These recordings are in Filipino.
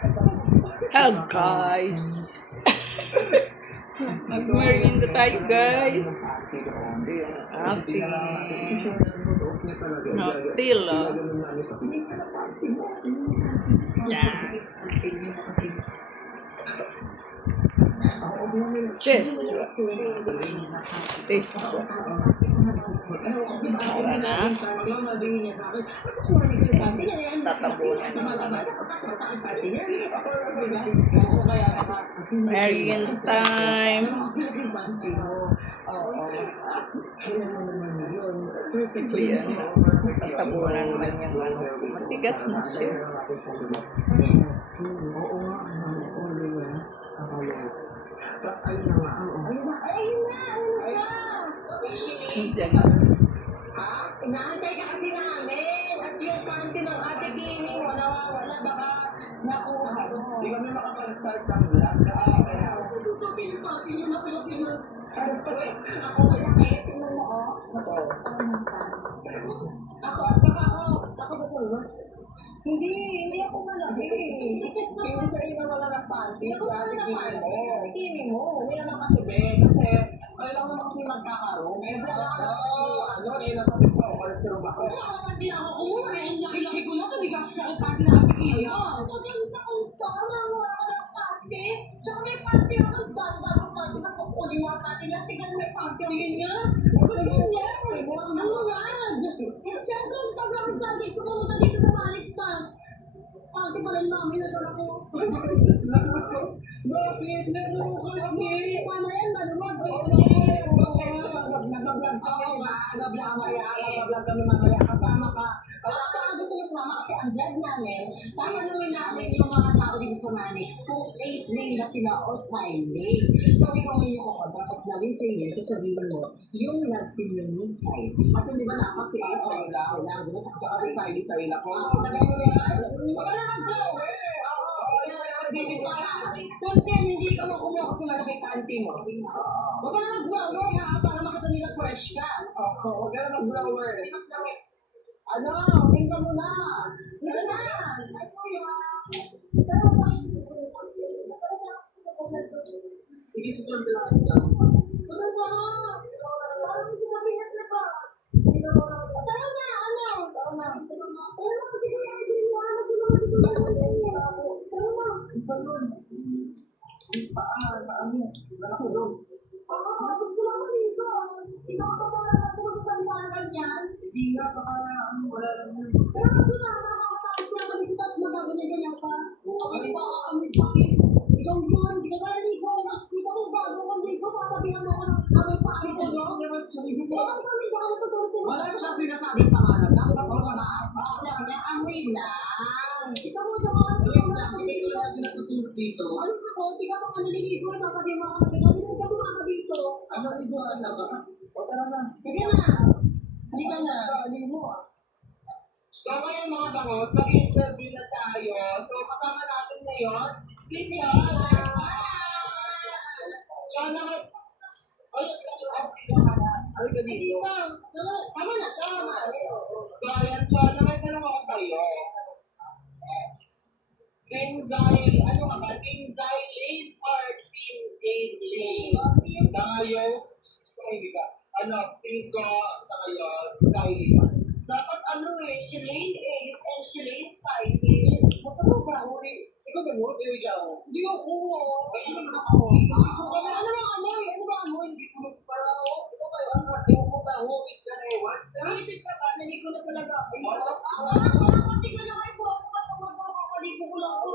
Hello guys! Mag-merienda tayo guys! Ito yung ating Nutella. Yan. Cheers! Taste ko. Wala na. Tatabunan naman. Merienda time! Ito yan. Tatabunan naman yung ano. Matigas na siya. Ayun na siya. Diyan. Inaantay ka kasi namin. At yung panty ng ate Kini, wala, baka nakuha. Di kami makapag-start ng vlog. Susupin yung panty nyo na Pilipino. Ako kaya tingnan mo, oh. Ako gusto mo? Hindi ako malaki. Hindi siya yung mga ng panties. Kini mo. Hindi naman kasi, be. Kasi, ayaw lang naman kasi magkakaroon. Eh, nasa ko, cholesterol ako. Hindi ako kumuha. Ang laki-laki ko lang. Kaligas siya ang panty na ate Kini. Maganda kong tama mo ako ng panty. Tsaka may panty ako. Ganda ng panty. Makukunin mo ang panty na. Tingnan may panty. Yun nga. Ano yan? Siyempre, sobrang panty. Kumunta dito sa Palistan. Panty pa rin mami na doon ako. Bakit? Meron ko kasi. Paano yan? Manuwag. Nag-vlog kami mamaya. Kasama ka. Kaya gusto mo sumama kasi ang vlog namin, papanuhin namin yung mga tao dito sa Manix kung ace lane na sila o sign lane. So, ikaw mo yung kukontra. Pag sinabing sa inyo, sasabihin mo, yung nag-team yung sign. Kasi di ba dapat si ace na nila, kailangan mo, Tsaka si Siley sa ila ko. wala na mag-flow. Content, hindi ka makumuha kasi malaki panty mo. Huwag ka na mag-blower ha, para makita nila fresh ka. Huwag ka na mag-blower. Ano? Tingnan mo na. Tingnan na. Sige, susunod lang. Tingnan mo na. Parang hindi na pinatla pa. Tara na, ano? Tara na. Tara na, kasi kaya hindi mo alam kung ano dito na Tara na. Paano? Wala ko doon. Gusto naman dito. Ikaw pa pala ako sa salihan yan. Hindi nga, baka wala lang yun. Pero kasi nakakatakas niya kami dito tapos magaganyan-ganyan pa. Kami ba kami pakis? Ikaw yun, hindi ka ba naligo? Ikaw kung bago kong ligo, sasabihan mo ko ng kami pakis ko, no? Kami ba ako tutulong? Wala mo siya sinasabing pangalan. Dapat ako ka maasa. Amoy lang. Ikaw mo ito Hindi ko lang pinatutulog dito. ano ako, tika pa ka naliligo, sasabihin mo ako na ikaw, hindi ka sumaka dito. Ano iguan na ba? O tara na. Sige na. Hindi ka na. Hindi mo ah. So ngayon mga bangos, nag-interview na tayo. So kasama natin ngayon si Chana. Chana ka... Ay, ka dito. Tama na, tama. So ayan, Chana, may tanong ako sa'yo. Team Zyle, ano ka ba? Team Zylene or Team Aislene? Sa ngayon, hindi ka. Ano, tingin ko sa ngayon, Zylene. Dapat ano Shalane Ace and Shalane Psyche. Ano ba? Ikaw ba mo? Hindi ako. Hindi ako. Ano ba ako? Ano bang amoy? Ano bang amoy? Hindi ko magparaw. Ikaw ba yun? Hindi ko ba? Is ka na ewan? Naisip ka ba? Naligo na talaga. Ano? Pati ka na kayo. Basta kakaligo ko lang ako.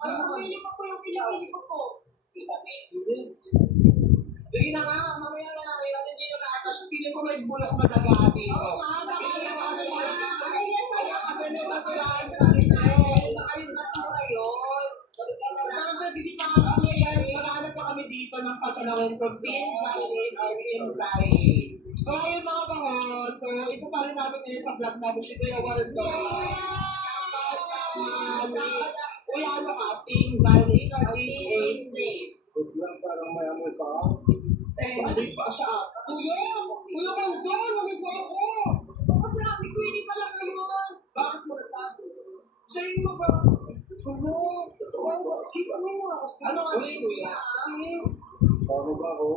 Ay, pumili pa po yung pinipili ko po. Sige na nga, mamaya na lang. Hindi na naatas. Pili ko may bulak madaga dito. Oo nga, baka Kaya kasi kaya kasi may masirahan kasi Yes, maghanap pa kami dito ng pagkanawin ko Team Zylene or Team Zylene. So ayun mga bangos, so isasali namin ngayon sa vlog namin si Kuya Waldo. Kuya, ano ka? Team Zylene or Team Aislene? Good lang, parang may amoy pa. Balik pa siya. Kuya Waldo, naligo ako. Kasi sabi ko, hindi pala ngayon. Bakit mo nagtago? Siya yung Ano ka rin, kuya? Bago ba ako?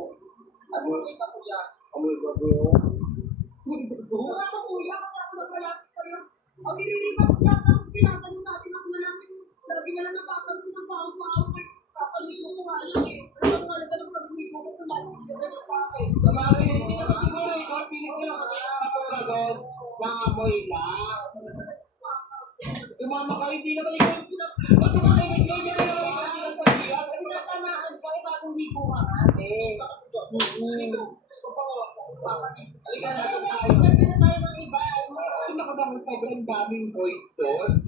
Ano ka rin, kuya? Amoy bago ako. Wala ko kuya, kasi ako nagpalapit sa'yo. Ang nililipat lahat ang tinatanong natin ako na lang. Lagi na lang napapansin ng pao-pao. Papaligo ko nga lang eh. Ano ang halaga ng pagligo ko kung lagi sila na sa akin? Kamari, hindi naman siguro ikaw. Pilit ko lang kasi nakasura doon. Nangamoy lang. Sumama ka, hindi naman ikaw yung ba't naman kayo nag-claim na naman ikaw sinasabihan? Ay, nasamaan ko eh, bagong ligo ka natin. Halika natin tayo. Sabi na tayo ng iba. Ito ka bang sobrang daming voice doors?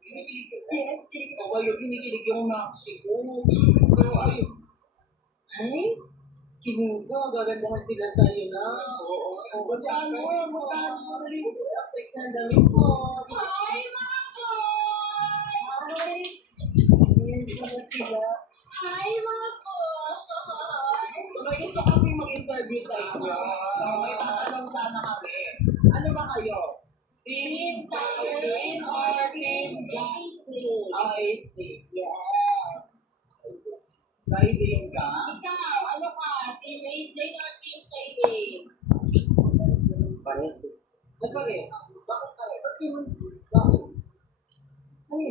Kinikilig ko. Yes, kilig Ako yung kinikilig yung nakasik ko. So, ayun. Ay, kilig ko. Gagandahan sila sa'yo na. Oo. Kasi ano, magkano mo na rin. Sex na damit mo. Hi, mga boy! Hi! Hindi ko na sila. Hi, mga boy! So, may gusto kasi mag-interview sa inyo. So, may tatanong sana kami. Ano ba kayo? Team Siren or Team Zach? Ice Team. Yes. Siren ka? Ikaw, ano ka? Team Ace or Team Sailing? Pares eh. Ano pa rin? Bakit pa rin? Bakit? Ay.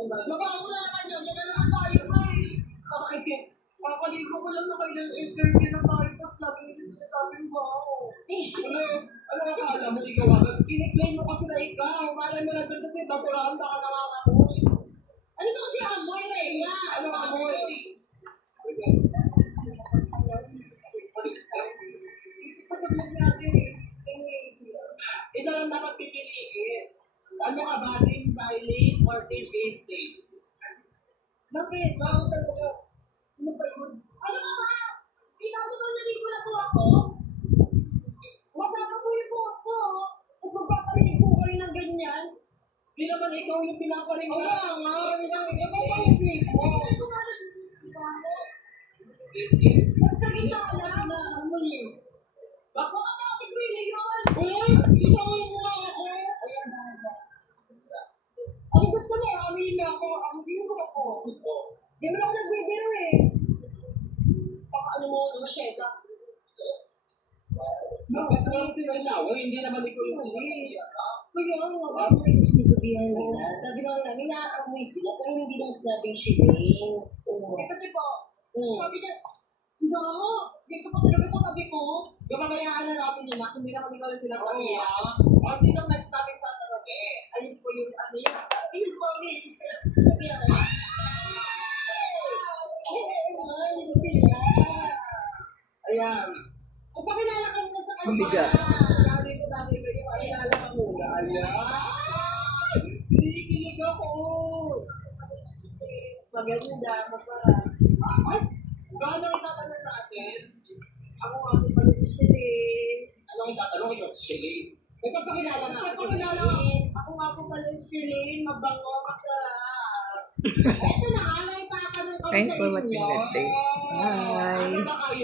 Mabawala naman yun. Yan na naman tayo eh. Bakit? Papaligo ko lang na kayo ng interview na tayo. Tapos lagi nila sinasabi mo, wow. Ano ka kala mo ikaw agad? Kiniklaim mo kasi na ikaw. Malay mo lang doon kasi basurahan baka nakakamoy. Ano to kasi amoy, Rhea? Ano amoy? Kasi vlog natin eh. Isa lang dapat pipiliin. Ano ka ba? Team Silent or Team Wasted? Bakit? Bakit talaga? Ano ba yun? Ano ka ba? Ikaw mo ba naligo na po ako? Mapapapuyo po ako. Tapos magpaparinig po kayo ng ganyan. Di naman ikaw yung pinaparing Oo lang. nga, napaparinig mo. Ito nga na Nagkakita na amoy eh. Bako ka sa ating pili yun. Uy! Sinawin mo nga ako. Ano gusto mo? Amin na ako. Hindi mo ako. Di mo na ako nagbibiro eh. Baka ano mo, Rosheta? Bakit naman sila inawa? Hindi naman ikaw yung Please. Kaya ano, ano yung sinasabihan nila? Sabi nga namin naaamoy sila pero hindi lang sinabing shilling. Kasi po, sabi niya, no, dito pa talaga sa tabi ko. So, mamayaan na natin yun. Hindi naman ikaw yung sinasabihan. O, sinong next topic tatanungin? Ayun po yung ano yun. Ayun po, ayun. Sabi nga. Ayun sila. Ayan. Magpakilala ka muna sa kanila. Mabigat. Dali ko sabi ko yung ayala ka muna. Ayan. Kinikilig ako. Maganda, masarap. So, anong itatanong natin? Ako nga po pala si Shireen. Anong itatanong? Ikaw si Shelly. Nagpapakilala na. Nagpapakilala ka. Ako nga po pala si Shireen. Mabango, masarap. Eto na nga, may tatanong kami Thanks sa for inyo. watching that day. Bye. Ano ba kayo?